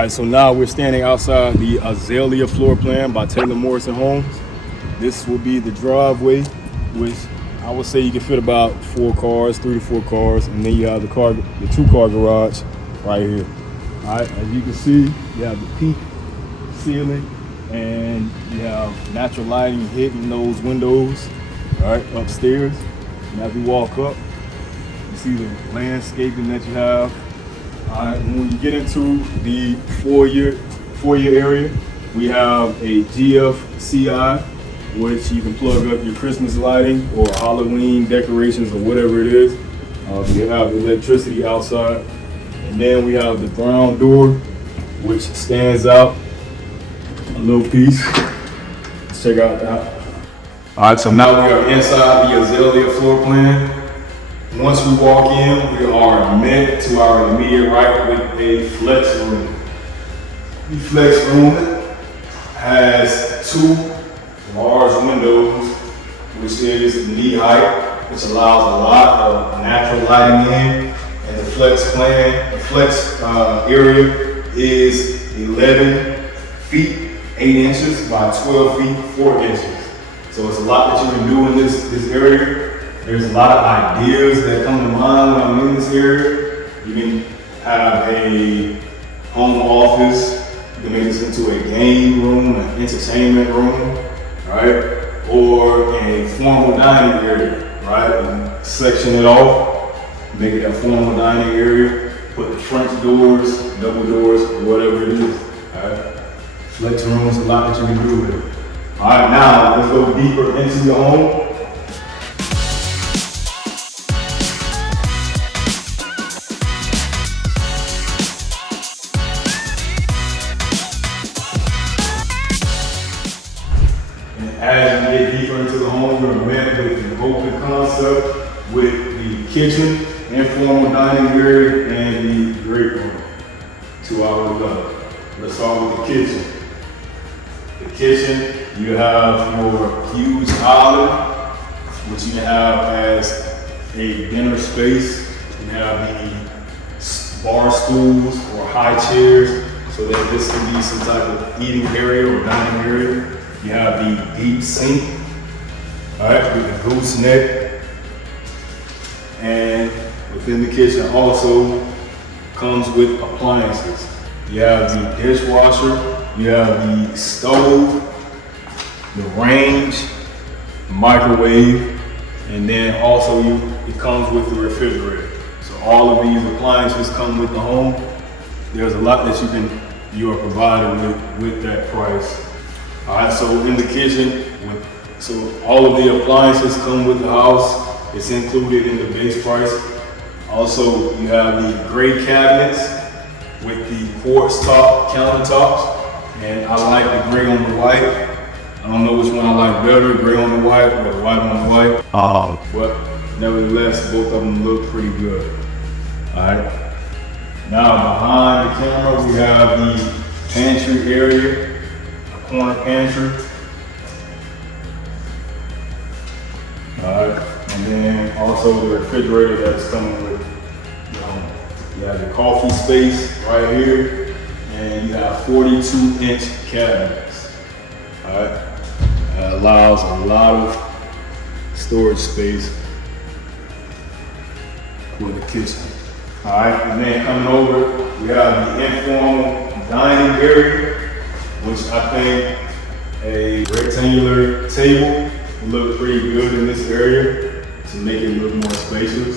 right, so now we're standing outside the Azalea floor plan by Taylor Morrison Homes. This will be the driveway, which I would say you can fit about 4 cars, 3 to 4 cars, and then you have the 2-car garage right here. All right, as you can see, you have the peak ceiling, and you have natural lighting hitting those windows, all right, upstairs. And as we walk up, you see the landscaping that you have. All right, when you get into the foyer area, we have a GFCI, which you can plug up your Christmas lighting or Halloween decorations or whatever it is. You have electricity outside. And then we have the ground door, which stands out a little piece. Let's check out that. All right, so now we are inside the Azalea floor plan. Once we walk in, we are met to our immediate right with a flex room. The flex room has 2 large windows, which is knee height, which allows a lot of natural lighting in. And the flex area is 11 feet 8 inches by 12 feet 4 inches. So it's a lot that you can do in this area. There's a lot of ideas that come to mind when I'm in this area. You can have a home office. You can make this into a game room, an entertainment room, right? Or a formal dining area, right? And section it off, make it a formal dining area. Put the French doors, double doors, or whatever it is, right? Flex rooms, a lot that you can do with it. All right, now let's go deeper into your home. As you get deeper into the home, you're met with an open concept with the kitchen, informal dining area, and the great room to our left. Let's start with the kitchen. The kitchen, you have your huge island, which you can have as a dinner space. You can have the bar stools or high chairs, so that this can be some type of eating area or dining area. You have the deep sink, all right, with the gooseneck. And within the kitchen also comes with appliances. You have the dishwasher, you have the stove, the range, microwave, and then also it comes with the refrigerator. So all of these appliances come with the home. There's a lot that you are provided with that price. All right, so in the kitchen, so all of the appliances come with the house. It's included in the base price. Also, you have the gray cabinets with the quartz top countertops, and I like the gray on the white. I don't know which one I like better, gray on the white or the white on the white. But nevertheless, both of them look pretty good. All right. Now behind the camera, we have the pantry area. Corner pantry. Alright, and then also the refrigerator that's coming with you have the coffee space right here, and you have 42-inch cabinets. Alright, that allows a lot of storage space for the kitchen. Alright, and then coming over, we have the informal dining area, which I think a rectangular table would look pretty good in this area to make it look more spacious.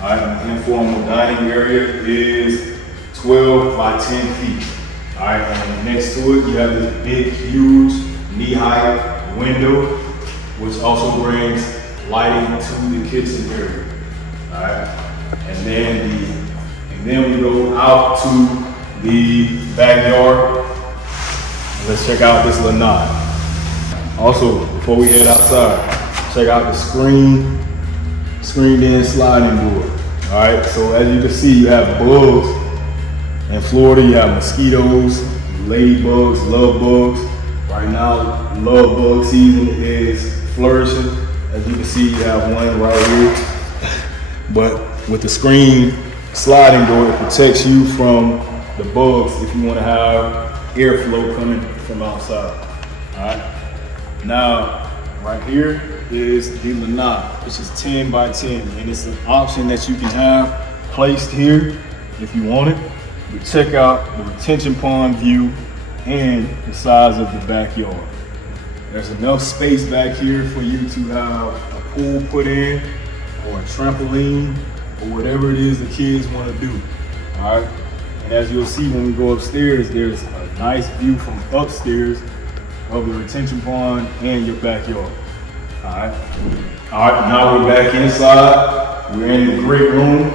All right, the informal dining area is 12 by 10 feet. All right, and next to it, you have this big, huge, knee-high window, which also brings lighting to the kitchen area. All right, and then we go out to the backyard. Let's check out this lanai. Also, before we head outside, check out the screened-in sliding door. All right, so as you can see, you have bugs. In Florida, you have mosquitoes, ladybugs, love bugs. Right now, love bug season is flourishing. As you can see, you have one right here. But with the screen sliding door, it protects you from the bugs if you want to have airflow coming from outside. All right. Now, right here is the lanai, which is 10 by 10, and it's an option that you can have placed here if you want it. But check out the retention pond view and the size of the backyard. There's enough space back here for you to have a pool put in, or a trampoline, or whatever it is the kids want to do. All right. And as you'll see when we go upstairs, there's a nice view from upstairs of the retention pond and your backyard. All right. All right, now we're back inside. We're in the great room.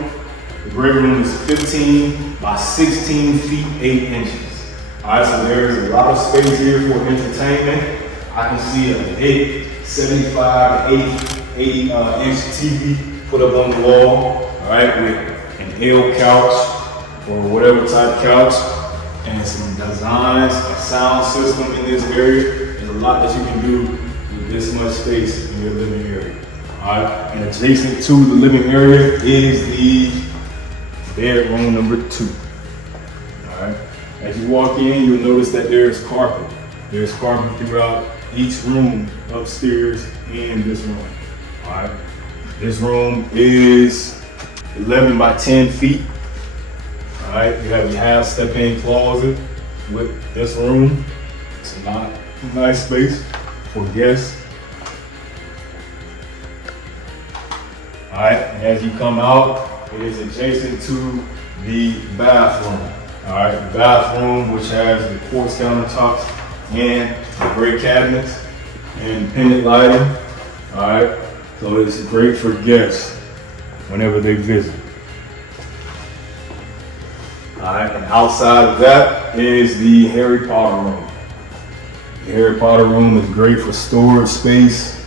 The great room is 15 by 16 feet, 8 inches. All right, so there's a lot of space here for entertainment. I can see a big 75 to 80 inch TV put up on the wall, all right, with an L couch or whatever type couch, and some designs, a sound system in this area. There's a lot that you can do with this much space in your living area. All right, and adjacent to the living area is the bedroom number 2. All right, as you walk in, you'll notice that there's carpet. There's carpet throughout each room, upstairs and this room. All right, this room is 11 by 10 feet. All right, you have your half step-in closet with this room. It's a nice space for guests. All right, and as you come out, it is adjacent to the bathroom. All right, the bathroom, which has the quartz countertops and the great cabinets and pendant lighting. All right, so it's great for guests whenever they visit. All right, and outside of that is the Harry Potter room. The Harry Potter room is great for storage space,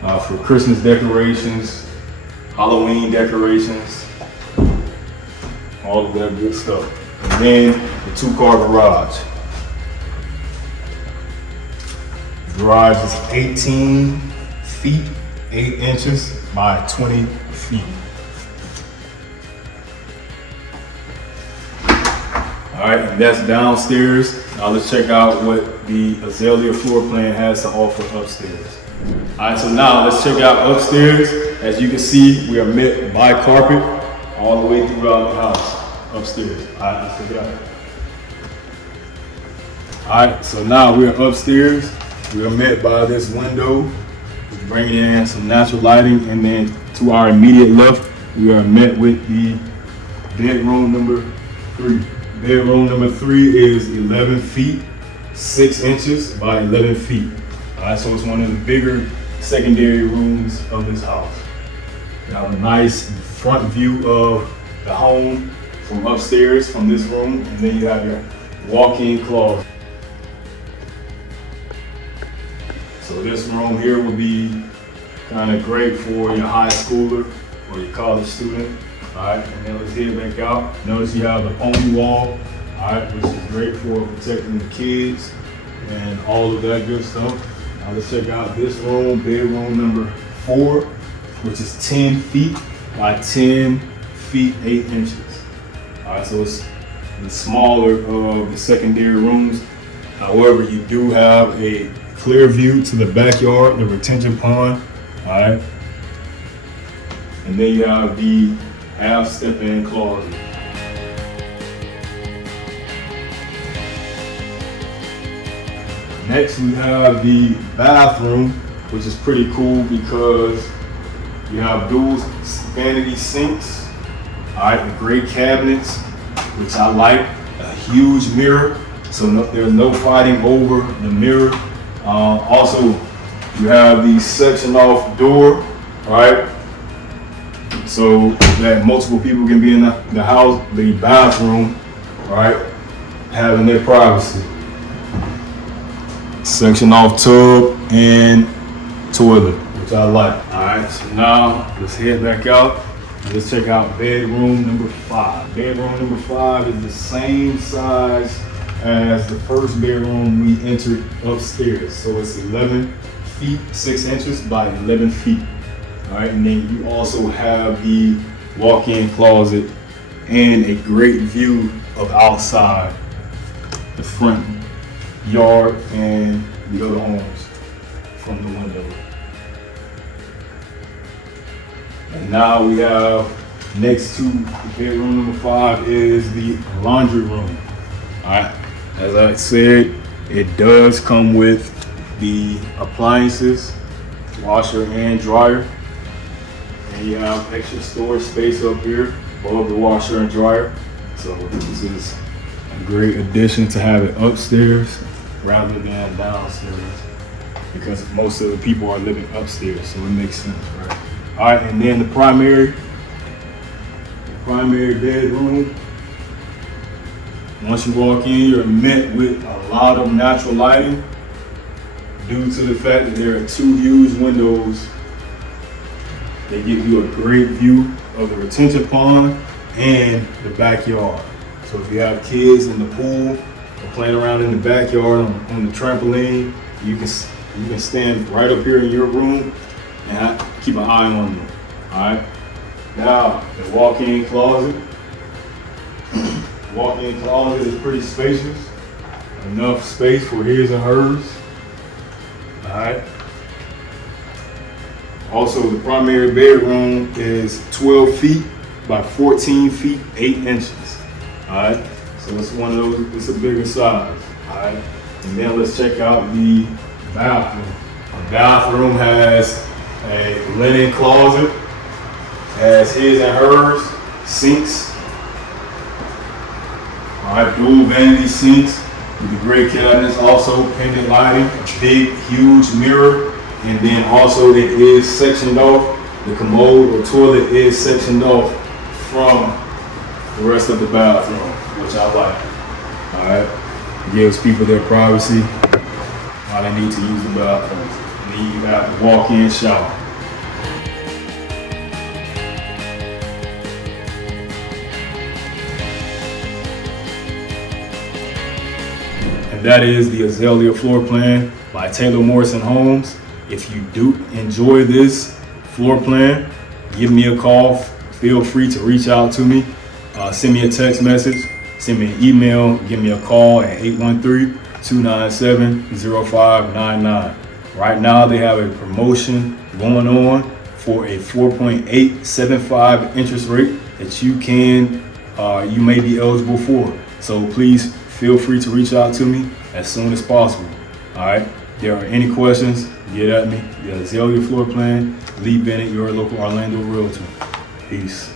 for Christmas decorations, Halloween decorations, all of that good stuff. And then the 2-car garage. The garage is 18 feet, 8 inches by 20 feet. All right, and that's downstairs. Now let's check out what the Azalea floor plan has to offer upstairs. All right, so now let's check out upstairs. As you can see, we are met by carpet all the way throughout the house upstairs. All right, let's check it out. All right, so now we're upstairs. We are met by this window, bringing in some natural lighting, and then to our immediate left, we are met with the bedroom number 3. Bedroom number 3 is 11 feet, 6 inches by 11 feet. All right, so it's one of the bigger secondary rooms of this house. You have a nice front view of the home from upstairs from this room, and then you have your walk-in closet. So this room here will be kind of great for your high schooler or your college student. All right, and then let's head back out. Notice you have the pony wall, all right, which is great for protecting the kids and all of that good stuff. Now let's check out this room, bedroom number 4, which is 10 feet by 10 feet, 8 inches. All right, so it's the smaller of the secondary rooms. However, you do have a clear view to the backyard, the retention pond, all right? And then you have the half step-in closet. Next, we have the bathroom, which is pretty cool because you have dual vanity sinks, all right, the great cabinets, which I like, a huge mirror, so there's no fighting over the mirror. Also, you have the section off door, all right, so that multiple people can be in the house, the bathroom, all right, having their privacy. Section off tub and toilet, which I like. All right, so now let's head back out and let's check out bedroom number 5. Bedroom number 5 is the same size as the first bedroom we entered upstairs. So it's 11 feet, 6 inches by 11 feet. All right, and then you also have the walk-in closet and a great view of outside, the front yard and the other homes from the window. And now we have next to bedroom number 5 is the laundry room. All right, as I said, it does come with the appliances, washer and dryer. And you have extra storage space up here above the washer and dryer. So this is a great addition to have it upstairs rather than downstairs, because most of the people are living upstairs, so it makes sense, right? All right, and then the primary bedroom. Once you walk in, you're met with a lot of natural lighting due to the fact that there are 2 huge windows. They give you a great view of the retention pond and the backyard. So if you have kids in the pool or playing around in the backyard on the trampoline, you can stand right up here in your room and keep an eye on them. All right. Now the walk-in closet. Walk-in closet is pretty spacious. Enough space for his and hers. All right. Also, the primary bedroom is 12 feet by 14 feet, 8 inches. All right. So it's one of those, it's a bigger size. All right. And then let's check out the bathroom. The bathroom has a linen closet, has his and hers, sinks. All right, dual vanity sinks with the gray cabinets, also pendant lighting, a big, huge mirror, and then also it is sectioned off. The commode or toilet is sectioned off from the rest of the bathroom, which I like. All right, it gives people their privacy while they need to use the bathroom. And then you have the walk-in shower. And that is the Azalea floor plan by Taylor Morrison Homes. If you do enjoy this floor plan, give me a call. Feel free to reach out to me. Send me a text message, send me an email, give me a call at 813-297-0599. Right now they have a promotion going on for a 4.875 interest rate that you may be eligible for. So please feel free to reach out to me as soon as possible. All right. If there are any questions, get at me. The Azalea floor plan, Lee Bennett, your local Orlando Realtor. Peace.